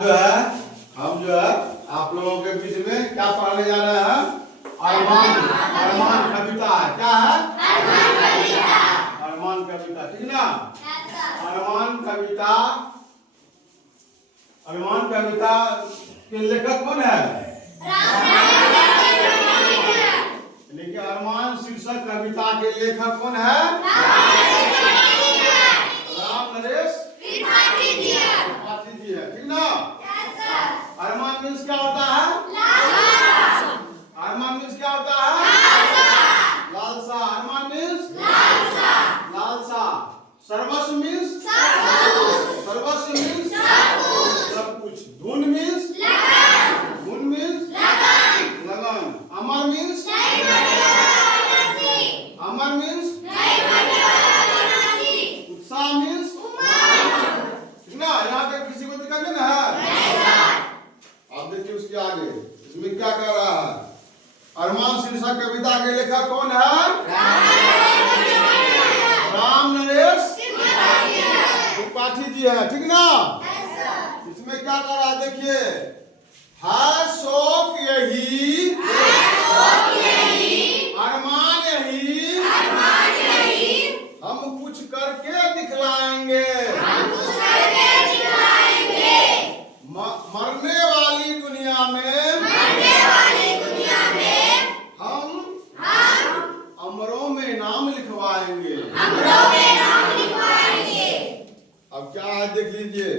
जो है हम जो है आप लोगों के बीच में क्या पढ़ने जा रहे हैं? अरमान कविता है। क्या है? अरमान कविता, ठीक ना? अरमान कविता के लेखक कौन है? यानी कि अरमान शीर्षक कविता के लेखक कौन है? राम नरेश त्रिपाठी जी है, ठीक ना? अरमान मीन्स क्या होता है? अरमान मीन्स क्या होता है? लालसा। अरमान मीन्स लालसा। सर्वस्व मीन्स सब कुछ। धुन मीन्स लगन। अमर मीन्स उत्साह मीन्स, ठीक ना? यहाँ पे किसी को दिक्कत नहीं ना है? आप देखिए उसके आगे इसमें क्या कर रहा है? अरमान शीर्षक कविता के लेखक कौन है? राम नरेश त्रिपाठी जी है, ठीक ना? इसमें क्या कर रहा है देखिए, है शौक यही, अरमान यही, हम कुछ करके दिखलाएंगे, मरने वाली दुनिया में हम अमरों में नाम लिखवाएंगे। अब क्या है देख लीजिए,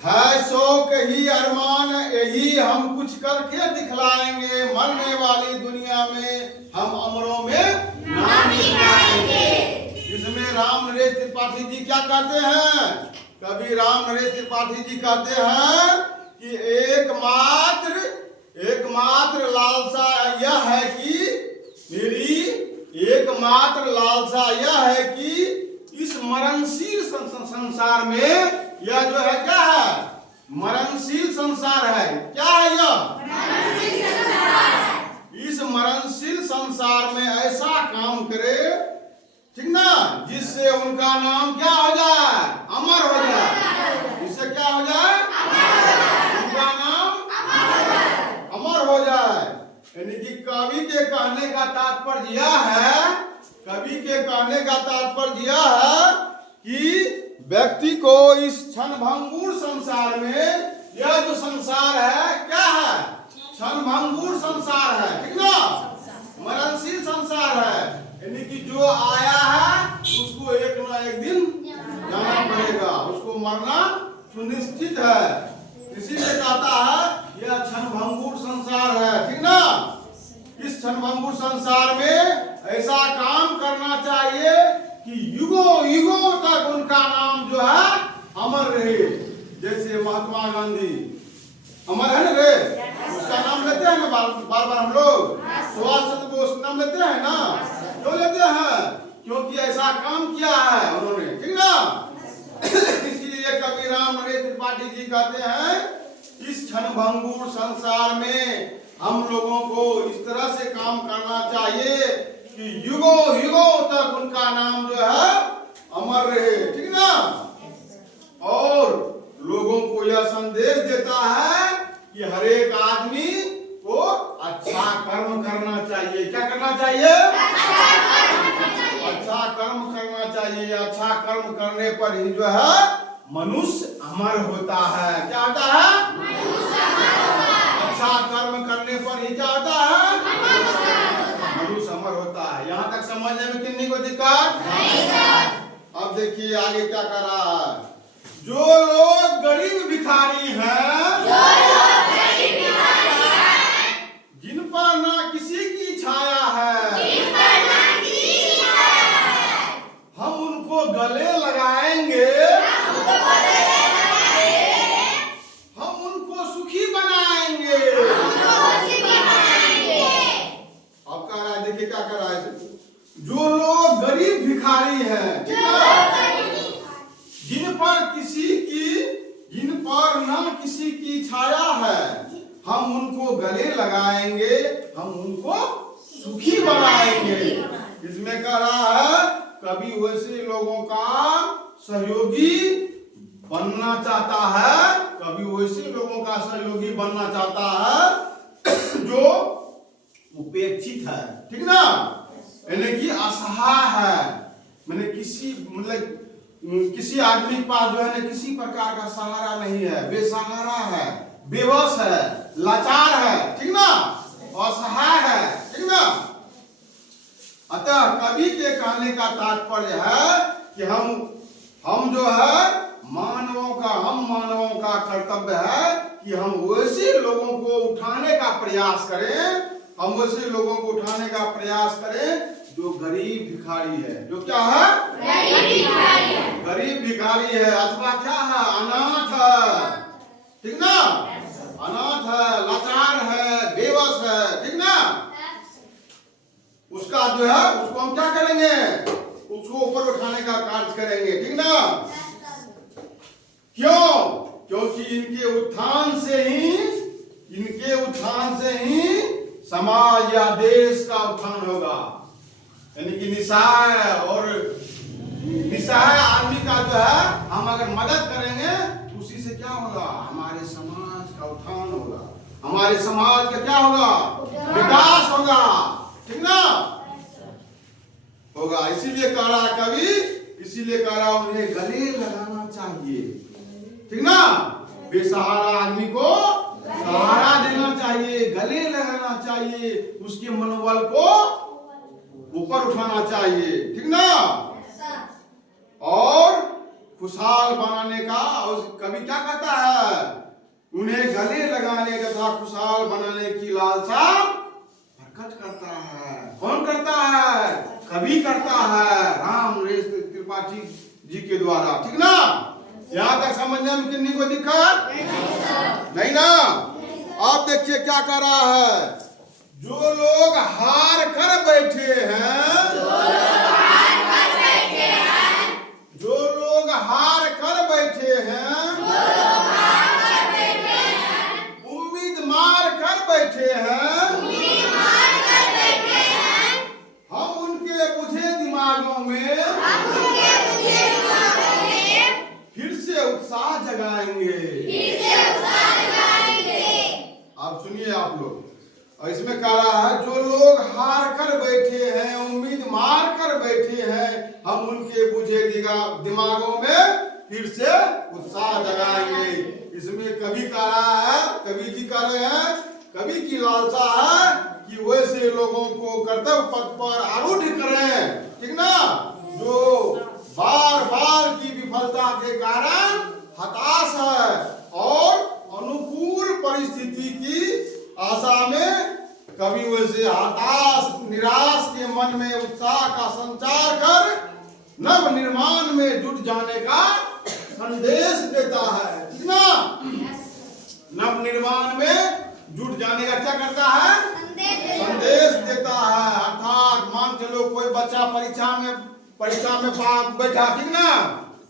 है शौक ही, अरमान यही, हम कुछ करके दिखलाएंगे, मरने वाली दुनिया में हम अमरों में नाम लिखवाएंगे। इसमें राम नरेश त्रिपाठी जी क्या कहते हैं? कभी राम नरेश त्रिपाठी जी कहते हैं कि एकमात्र लालसा यह है कि मेरी एकमात्र लालसा यह है कि इस मरणशील संसार में, यह जो है क्या है? मरणशील संसार है। क्या है यह? इस मरणशील संसार में ऐसा काम करे, ठीक ना, जिससे उनका नाम क्या हो जाए? अमर हो जाए। इससे क्या हो जाए? उनका नाम अमर हो जाए। यानी कि कवि के कहने का तात्पर्य यह है कि व्यक्ति को इस क्षणभंगुर संसार में, यह जो संसार है क्या है? क्षणभंगुर संसार है, ठीक ना? मरणशील संसार है। यानी कि जो आया है उसको एक ना एक दिन जाना पड़ेगा, उसको मरना सुनिश्चित है। इसीलिए कहता है यह क्षणभंगुर संसार है, ठीक ना? इस क्षणभंगुर संसार में ऐसा काम करना चाहिए कि युगों तक उनका नाम जो है अमर रहे। जैसे महात्मा गांधी अमर है ना रे? उसका नाम लेते हैं ना बार बार हम लोग। सुभाष चंद्र बोस नाम लेते हैं ना? क्यों लेते हैं? क्योंकि ऐसा काम किया है उन्होंने, ठीक ना? इसीलिए कवि राम नरेश त्रिपाठी जी कहते हैं इस क्षणभंगुर संसार में हम लोगों को इस तरह से काम करना चाहिए कि युगों तक उनका नाम जो है अमर रहे, ठीक ना? और लोगों को यह संदेश देता है कि हर एक आदमी को अच्छा कर्म करना चाहिए। क्या करना चाहिए? अच्छा कर्म करना चाहिए। अच्छा कर्म करने पर ही जो है मनुष्य अमर होता है। क्या होता है? अच्छा कर्म करने पर ही क्या होता है? मनुष्य अमर होता है। यहाँ तक समझने में कितनी को दिक्कत? अब देखिए आगे क्या कर रहा है। जो लोग गरीब भिखारी हैं, जिन पर ना किसी की छाया है, हम उनको गले लगाएंगे, हम उनको सुखी बनाएंगे। अब कह रहा है, देखिए क्या कर रहा है। जो लोग गरीब भिखारी हैं, जिन पर न किसी की छाया है, हम उनको गले लगाएंगे, हम उनको सुखी बनाएंगे। इसमें कह रहा है कभी वैसे लोगों का सहयोगी बनना चाहता है, कभी वैसे लोगों का सहयोगी बनना चाहता है जो उपेक्षित है, ठीक ना, यानी कि असहाय है, मैंने किसी आदमी के पास जो है ना किसी प्रकार का सहारा नहीं है, बेसहारा है, बेबस है, लाचार है, ठीक ना, असहाय है, ठीक ना। अतः कवि के कहने का तात्पर्य है कि हम जो है हम मानवों का कर्तव्य है कि हम वैसे लोगों को उठाने का प्रयास करें, हम वैसे लोगों को उठाने का प्रयास करें जो गरीब भिखारी है, जो क्या है, गरीब भिखारी है, अथवा क्या है, अनाथ है, ठीक ना, अनाथ है, लाचार है, बेबस है, ठीक ना, उसका जो है उसको हम क्या करेंगे, उसको ऊपर उठाने का कार्य करेंगे, ठीक ना। क्यों? क्योंकि इनके उत्थान से ही समाज या देश का उत्थान होगा, यानी कि निस्सहाय आदमी का जो है हम अगर मदद करेंगे उसी से क्या होगा, हमारे समाज का उत्थान होगा, हमारे समाज का क्या होगा, विकास होगा, ठीक ना, होगा। इसीलिए कह रहा कवि, इसीलिए कह रहा उन्हें गले लगाना चाहिए, ठीक ना, बेसहारा आदमी को सहारा देना चाहिए, गले लगाना चाहिए, उसके मनोबल को ऊपर उठाना चाहिए, ठीक ना, और खुशहाल बनाने का। और कवि क्या कहता है, उन्हें गले लगाने तथा खुशहाल बनाने की लालसा प्रकट करता है। कौन करता है, कवि करता है, राम त्रिपाठी जी के द्वारा, ठीक ना। यहाँ तक समझने में किन्हीं को दिक्कत नहीं ना। आप देखिए क्या कर रहा है, जो लोग हार कर बैठे हैं, जो लोग हार कर बैठे हैं, उम्मीद मार कर बैठे हैं, हम उनके बुझे दिमागों में फिर से उत्साह जगाएंगे। आप सुनिए आप लोग, और इसमें कह रहा है जो लोग हार कर बैठे हैं, उम्मीद मार कर बैठे हैं, हम उनके बुझे दिमागों में फिर से उत्साह जगाएंगे। इसमें कवि कह रहा है, कवि जी कह रहे हैं, कवि की लालसा है कि वैसे लोगों को कर्तव्य पथ पर आरूढ़ करें, ठीक ना, जो बार बार की विफलता के कारण हताश है और अनुकूल परिस्थिति की आशा में कवि वैसे हताश निराश के मन में उत्साह का संचार कर नव निर्माण में जुट जाने का संदेश देता है, ठीक ना, नव निर्माण में जुट जाने का क्या करता है, संदेश देता है। अर्थात मान चलो कोई बच्चा परीक्षा में बैठा, ठीक ना,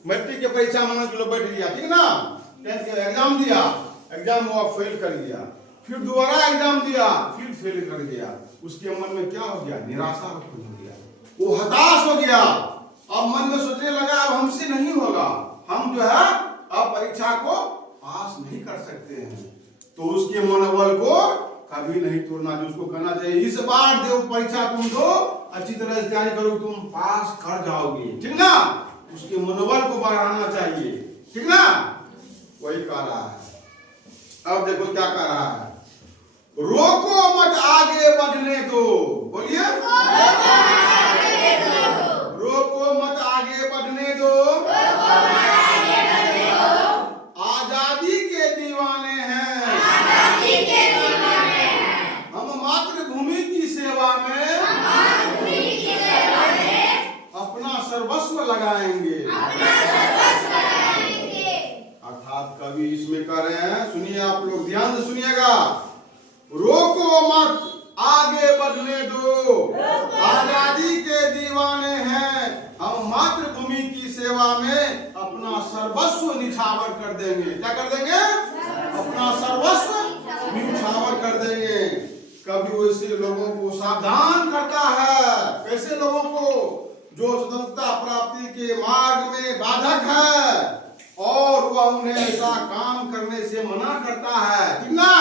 मैट्रिक के परीक्षा में मान चलो बैठ गया, ठीक ना, टेंथ का एग्जाम दिया, एग्जाम हुआ फेल कर गया, फिर दोबारा एग्जाम दिया, फिर फेल कर गया, उसके मन में क्या हो गया, निराशा हो गया, वो हताश हो गया। अब मन में सोचने लगा अब हमसे नहीं होगा, हम जो है अब परीक्षा को पास नहीं कर सकते हैं, तो उसके मनोबल को कभी नहीं तोड़ना चाहिए, उसको कहना चाहिए इस बार दो परीक्षा तुम दो, अच्छी तरह से तैयारी करो, तुम पास कर जाओगे, ठीक ना, उसके मनोबल को बढ़ाना चाहिए, ठीक ना, वही कह रहा है। अब देखो क्या कह रहा है, रोको मत आगे बढ़ने दो, बोलिए, रोको मत आगे बढ़ने दो, आजादी के दीवाने हैं, हम मातृभूमि की सेवा में अपना सर्वस्व लगाएंगे। अर्थात कवि इसमें कह रहे हैं, सुनिए आप लोग ध्यान से सुनिएगा, रोको मत आगे बढ़ने दो, आजादी के दीवाने हैं, हम मातृभूमि की सेवा में अपना सर्वस्व निछावर कर देंगे। क्या कर देंगे, अपना सर्वस्व निछावर कर देंगे। कभी वैसे लोगों को सावधान करता है, कैसे लोगों को, जो स्वतंत्रता प्राप्ति के मार्ग में बाधक है और वह उन्हें ऐसा काम करने से मना करता है, ठीक ना?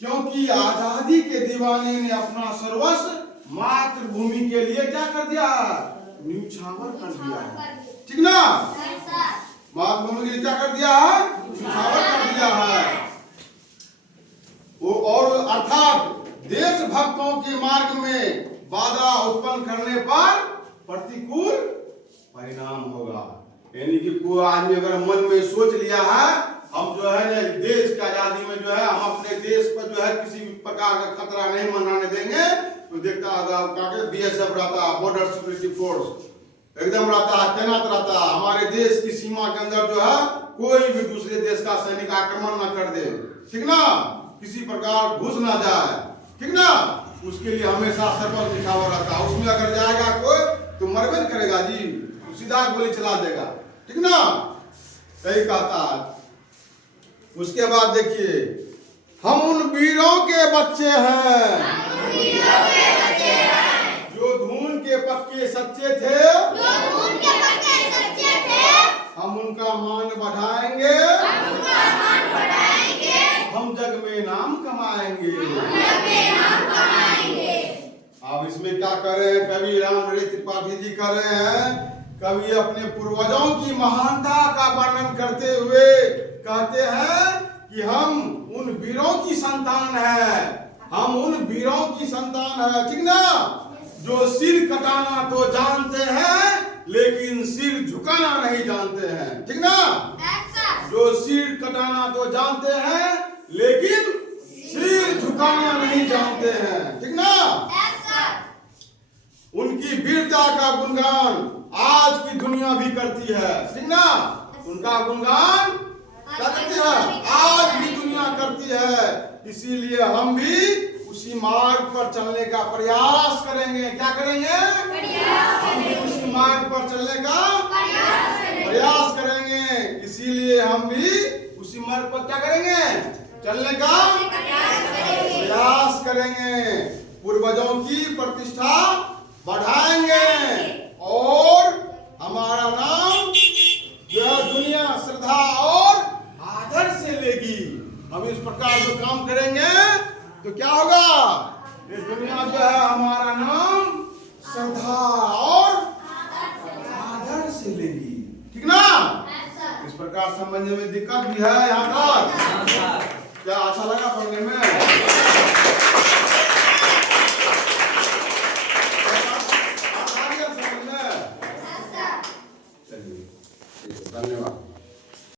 क्योंकि आजादी के दीवाने ने अपना सर्वस्व मातृभूमि के लिए क्या कर दिया? न्यौछावर कर दिया है, ठीक ना? मातृभूमि के लिए क्या कर दिया है? न्यौछावर कर दिया है। वो और अर्थात देशभक्तों के मार्ग में बाधा उत्पन्न करने पर प्रतिकूल परिणाम होगा। यानी कि कोई आदमी अगर मन में सोच लिया है हम जो है ना देश की आजादी में जो है हम अपने देश पर जो है किसी भी प्रकार का खतरा नहीं मंडराने देंगे, तो देखता होगा बीएसएफ रहता, बॉर्डर सिक्योरिटी फोर्स एकदम रहता है, तैनात रहता है, हमारे देश की सीमा के अंदर जो है कोई भी दूसरे देश का सैनिक आक्रमण न कर दे, ठीक ना? किसी प्रकार घुस ना जाए, ठीक ना? उसके लिए हमेशा सर्वस्व लिखा हुआ रहता है। उसमें अगर जाएगा कोई तो मरबे करेगा जी, सीधा गोली चला देगा, ठीक ना? सही कहता है। उसके बाद देखिए, हम उन वीरों के बच्चे हैं जो धून के पक्के सच्चे थे, हम उनका मान बढ़ाएंगे, हम जग में नाम कमाएंगे। अब इसमें क्या कर रहे हैं? कवि रामनरेश त्रिपाठी जी कर रहे हैं, कवि अपने पूर्वजों की महानता का वर्णन करते हुए कहते हैं कि हम उन वीरों की संतान है, हम उन वीरों की संतान है, ठीक ना? जो सिर कटाना तो जानते हैं लेकिन सिर झुकाना नहीं जानते हैं, ठीक ना? जो सिर कटाना तो जानते हैं लेकिन सिर झुकाना नहीं जानते हैं, ठीक ना? उनकी वीरता का गुणगान आज की दुनिया भी करती है, ठीक ना? उनका गुणगान क्या करती है? आज भी दुनिया करती है। इसीलिए हम भी उसी मार्ग पर चलने का प्रयास करेंगे। क्या करेंगे? हम भी उसी मार्ग पर चलने का प्रयास करेंगे। इसीलिए हम भी उसी मार्ग पर क्या करेंगे? चलने का प्रयास करेंगे। पूर्वजों की प्रतिष्ठा बढ़ाएंगे और हमारा नाम जो है दुनिया श्रद्धा और आदर से लेगी। हम इस प्रकार जो काम करेंगे तो क्या होगा? ये दुनिया जो है हमारा नाम श्रद्धा और आदर से लेगी, ठीक ना? इस प्रकार समझने में दिक्कत भी है यहाँ तक? क्या अच्छा लगा पढ़ने में?